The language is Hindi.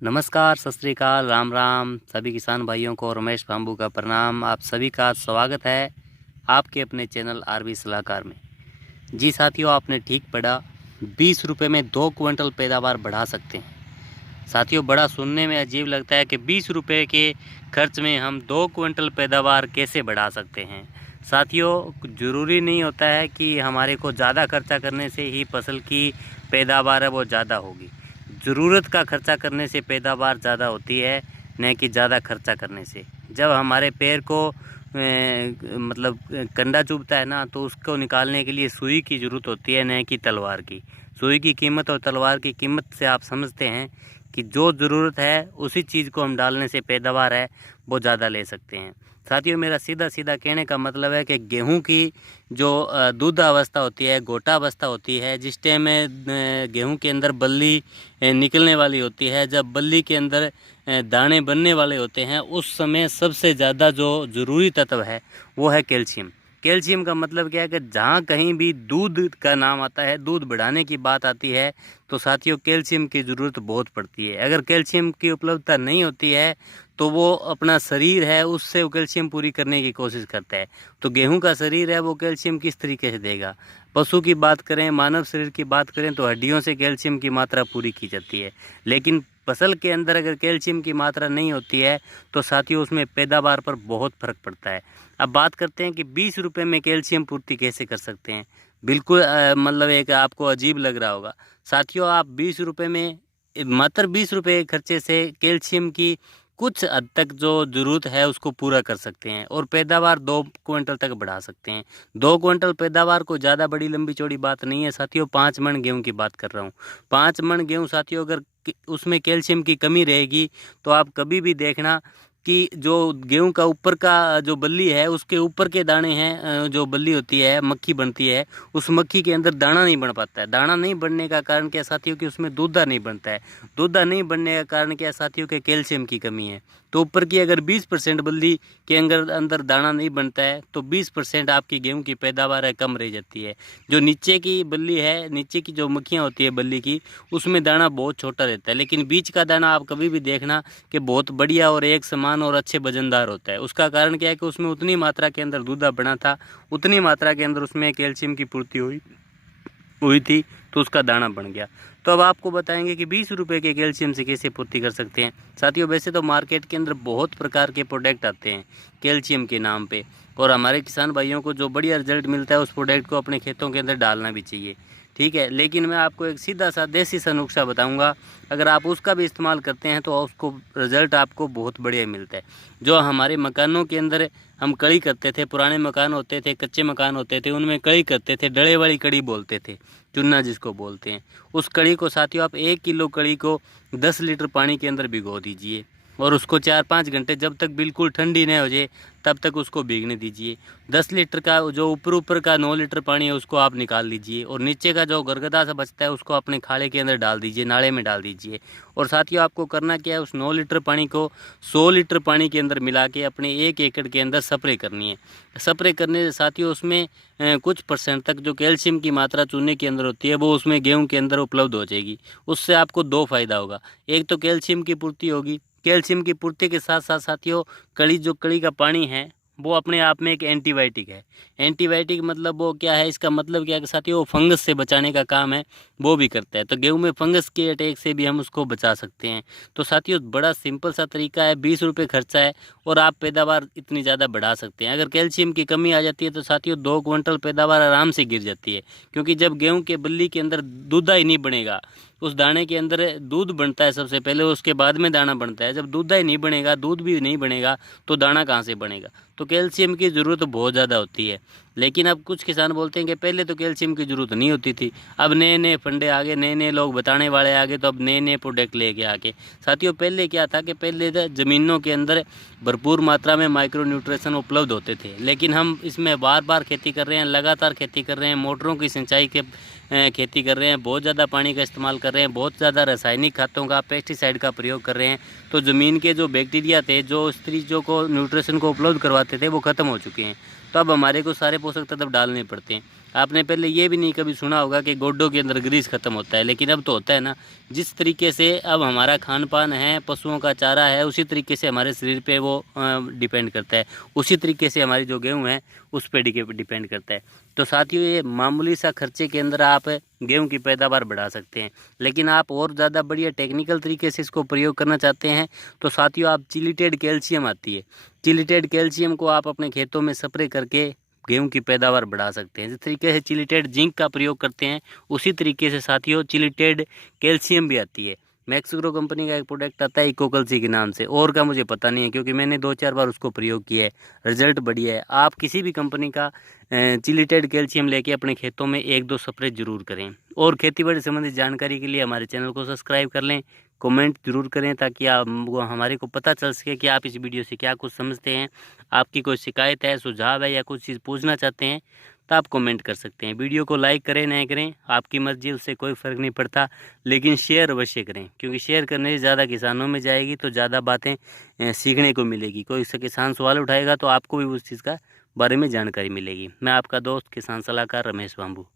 नमस्कार, सत श्री अकाल, राम राम सभी किसान भाइयों को रमेश बांबू का प्रणाम। आप सभी का स्वागत है आपके अपने चैनल आरबी सलाहकार में। जी साथियों, आपने ठीक पढ़ा, 20 रुपये में 2 क्विंटल पैदावार बढ़ा सकते हैं। साथियों, बड़ा सुनने में अजीब लगता है कि 20 रुपये के खर्च में हम 2 क्विंटल पैदावार कैसे बढ़ा सकते हैं। साथियों, ज़रूरी नहीं होता है कि हमारे को ज़्यादा खर्चा करने से ही फसल की पैदावार है वो ज़्यादा होगी। ज़रूरत का खर्चा करने से पैदावार ज़्यादा होती है, न कि ज़्यादा खर्चा करने से। जब हमारे पैर को मतलब कंडा चुभता है ना, तो उसको निकालने के लिए सुई की ज़रूरत होती है, न कि तलवार की। सुई की कीमत और तलवार की कीमत से आप समझते हैं कि जो ज़रूरत है उसी चीज़ को हम डालने से पैदावार है वो ज़्यादा ले सकते हैं। साथियों, मेरा सीधा सीधा कहने का मतलब है कि गेहूं की जो दूध अवस्था होती है, गोटा अवस्था होती है, जिस टाइम में गेहूं के अंदर बल्ली निकलने वाली होती है, जब बल्ली के अंदर दाने बनने वाले होते हैं, उस समय सबसे ज़्यादा जो ज़रूरी तत्व है वो है कैल्शियम। कैल्शियम का मतलब क्या है कि जहाँ कहीं भी दूध का नाम आता है, दूध बढ़ाने की बात आती है, तो साथियों कैल्शियम की ज़रूरत बहुत पड़ती है। अगर कैल्शियम की उपलब्धता नहीं होती है तो वो अपना शरीर है उससे वो कैल्शियम पूरी करने की कोशिश करता है। तो गेहूं का शरीर है वो कैल्शियम किस तरीके से देगा। पशु की बात करें, मानव शरीर की बात करें तो हड्डियों से कैल्शियम की मात्रा पूरी की जाती है, लेकिन फसल के अंदर अगर कैल्शियम की मात्रा नहीं होती है तो साथियों उसमें पैदावार पर बहुत फ़र्क पड़ता है। अब बात करते हैं कि 20 रुपये में कैल्शियम पूर्ति कैसे कर सकते हैं। बिल्कुल मतलब एक आपको अजीब लग रहा होगा। साथियों, आप 20 रुपये में मात्र 20 रुपये खर्चे से कैल्शियम की कुछ हद तक जो ज़रूरत है उसको पूरा कर सकते हैं और पैदावार 2 क्विंटल तक बढ़ा सकते हैं। 2 क्विंटल पैदावार को ज़्यादा बड़ी लंबी चौड़ी बात नहीं है साथियों। 5 मन गेहूं की बात कर रहा हूँ। 5 मन गेहूं साथियों, अगर उसमें कैल्शियम की कमी रहेगी तो आप कभी भी देखना कि जो गेहूं का ऊपर का जो बल्ली है उसके ऊपर के दाने हैं, जो बल्ली होती है, मक्खी बनती है, उस मक्खी के अंदर दाना नहीं बन पाता है। दाना नहीं बनने का कारण क्या साथियों कि उसमें दूधा नहीं बनता है। दूधा नहीं बनने का कारण क्या साथियों के कैल्शियम की कमी है। तो ऊपर की अगर 20% बल्ली के अंदर दाना नहीं बनता है तो 20% आपकी गेहूं की पैदावार है कम रह जाती है। जो नीचे की बल्ली है, नीचे की जो मक्खियाँ होती है बल्ली की, उसमें दाना बहुत छोटा रहता है, लेकिन बीच का दाना आप कभी भी देखना कि बहुत बढ़िया और एक समान और अच्छे वजनदार होता है। उसका कारण क्या है कि उसमें उतनी मात्रा के अंदर दूधा बना था, उतनी मात्रा के अंदर उसमें कैल्शियम की पूर्ति हुई थी, तो उसका दाना बन गया। तो अब आपको बताएंगे कि 20 रुपये के कैल्शियम से कैसे पूर्ति कर सकते हैं। साथियों, वैसे तो मार्केट के अंदर बहुत प्रकार के प्रोडक्ट आते हैं कैल्शियम के नाम पे, और हमारे किसान भाइयों को जो बढ़िया रिजल्ट मिलता है उस प्रोडक्ट को अपने खेतों के अंदर डालना भी चाहिए, ठीक है। लेकिन मैं आपको एक सीधा सा देसी सा नुस्खा बताऊंगा, अगर आप उसका भी इस्तेमाल करते हैं तो उसको रिजल्ट आपको बहुत बढ़िया मिलता है। जो हमारे मकानों के अंदर हम कड़ी करते थे, पुराने मकान होते थे, कच्चे मकान होते थे, उनमें कड़ी करते थे, डले वाली कड़ी बोलते थे, चुन्ना जिसको बोलते हैं। उस कड़ी को साथियों आप 1 किलो कड़ी को 10 लीटर पानी के अंदर भिगो दीजिए और उसको 4-5 घंटे, जब तक बिल्कुल ठंडी नहीं हो जाए तब तक उसको भीगने दीजिए। 10 लीटर का जो ऊपर का 9 लीटर पानी है उसको आप निकाल लीजिए और नीचे का जो गरगदा सा बचता है उसको अपने खाले के अंदर डाल दीजिए, नाले में डाल दीजिए। और साथियों आपको करना क्या है, उस 9 लीटर पानी को 100 लीटर पानी के अंदर मिला के अपने 1 एकड़ के अंदर स्प्रे करनी है। स्प्रे करने से साथियों उसमें कुछ % तक जो कैल्शियम की मात्रा चूने के अंदर होती है वो उसमें गेहूँ के अंदर उपलब्ध हो जाएगी। उससे आपको 2 फ़ायदा होगा। एक तो कैल्शियम की पूर्ति होगी, कैल्शियम की पूर्ति के साथ साथ साथियों कड़ी का पानी है वो अपने आप में एक एंटीबायोटिक है। एंटीबायोटिक मतलब वो क्या है, इसका मतलब क्या है कि साथियों वो फंगस से बचाने का काम है, वो भी करता है। तो गेहूं में फंगस के अटैक से भी हम उसको बचा सकते हैं। तो साथियों बड़ा सिंपल सा तरीका है, 20 रुपये खर्चा है और आप पैदावार इतनी ज़्यादा बढ़ा सकते हैं। अगर कैल्शियम की कमी आ जाती है तो साथियों 2 क्विंटल पैदावार आराम से गिर जाती है, क्योंकि जब गेहूँ के बल्ली के अंदर दूधा ही नहीं बनेगा, उस दाने के अंदर दूध बनता है सबसे पहले, उसके बाद में दाना बनता है। जब दूध ही नहीं बनेगा, दूध भी नहीं बनेगा तो दाना कहाँ से बनेगा। तो कैल्शियम की ज़रूरत बहुत ज़्यादा होती है। लेकिन अब कुछ किसान बोलते हैं कि पहले तो कैल्शियम की ज़रूरत नहीं होती थी, अब नए नए फंडे आ गए, नए नए लोग बताने वाले आ गए, तो अब नए नए प्रोडक्ट लेके आके। साथियों पहले क्या था कि पहले ज़मीनों के अंदर भरपूर मात्रा में माइक्रो न्यूट्रिशन उपलब्ध होते थे, लेकिन हम इसमें बार बार खेती कर रहे हैं, लगातार खेती कर रहे हैं, मोटरों की सिंचाई के खेती कर रहे हैं, बहुत ज़्यादा पानी का इस्तेमाल कर रहे हैं, बहुत ज़्यादा रासायनिक खादों का, पेस्टिसाइड का प्रयोग कर रहे हैं। तो ज़मीन के जो बैक्टीरिया थे जो इस चीज़ों को न्यूट्रिशन को उपलब्ध करवाते थे वो ख़त्म हो चुके हैं। तो अब हमारे को सारे पोषक तत्व डालने पड़ते हैं। आपने पहले ये भी नहीं कभी सुना होगा कि गोड्डों के अंदर ग्रीस ख़त्म होता है, लेकिन अब तो होता है ना। जिस तरीके से अब हमारा खान पान है, पशुओं का चारा है, उसी तरीके से हमारे शरीर पे वो डिपेंड करता है। उसी तरीके से हमारी जो गेहूँ है उस पर डिपेंड करता है। तो साथियों, ये मामूली सा खर्चे के अंदर आप गेहूँ की पैदावार बढ़ा सकते हैं। लेकिन आप और ज़्यादा बढ़िया टेक्निकल तरीके से इसको प्रयोग करना चाहते हैं तो साथियों, आप चिलीटेड कैल्शियम आती है, चिलीटेड कैल्शियम को आप अपने खेतों में स्प्रे करके गेहूं की पैदावार बढ़ा सकते हैं। जिस तरीके से चिलीटेड जिंक का प्रयोग करते हैं उसी तरीके से साथियों चिलीटेड कैल्शियम भी आती है। मैक्सग्रो कंपनी का एक प्रोडक्ट आता है इकोकल्सी के नाम से, और का मुझे पता नहीं है क्योंकि मैंने 2-4 बार उसको प्रयोग किया है, रिजल्ट बढ़िया है। आप किसी भी कंपनी का चिलीटेड कैल्शियम लेके अपने खेतों में 1-2 स्प्रे जरूर करें। और खेतीबाड़ी संबंधित जानकारी के लिए हमारे चैनल को सब्सक्राइब कर लें, कमेंट जरूर करें ताकि हमारे को पता चल सके कि आप इस वीडियो से क्या कुछ समझते हैं। आपकी कोई शिकायत है, सुझाव है या कुछ चीज़ पूछना चाहते हैं तो आप कमेंट कर सकते हैं। वीडियो को लाइक करें नहीं करें आपकी मर्जी, उससे कोई फ़र्क नहीं पड़ता, लेकिन शेयर अवश्य करें क्योंकि शेयर करने से ज़्यादा किसानों में जाएगी तो ज़्यादा बातें सीखने को मिलेगी। कोई सा किसान सवाल उठाएगा तो आपको भी उस चीज़ का बारे में जानकारी मिलेगी। मैं आपका दोस्त किसान सलाहकार रमेश बांबू।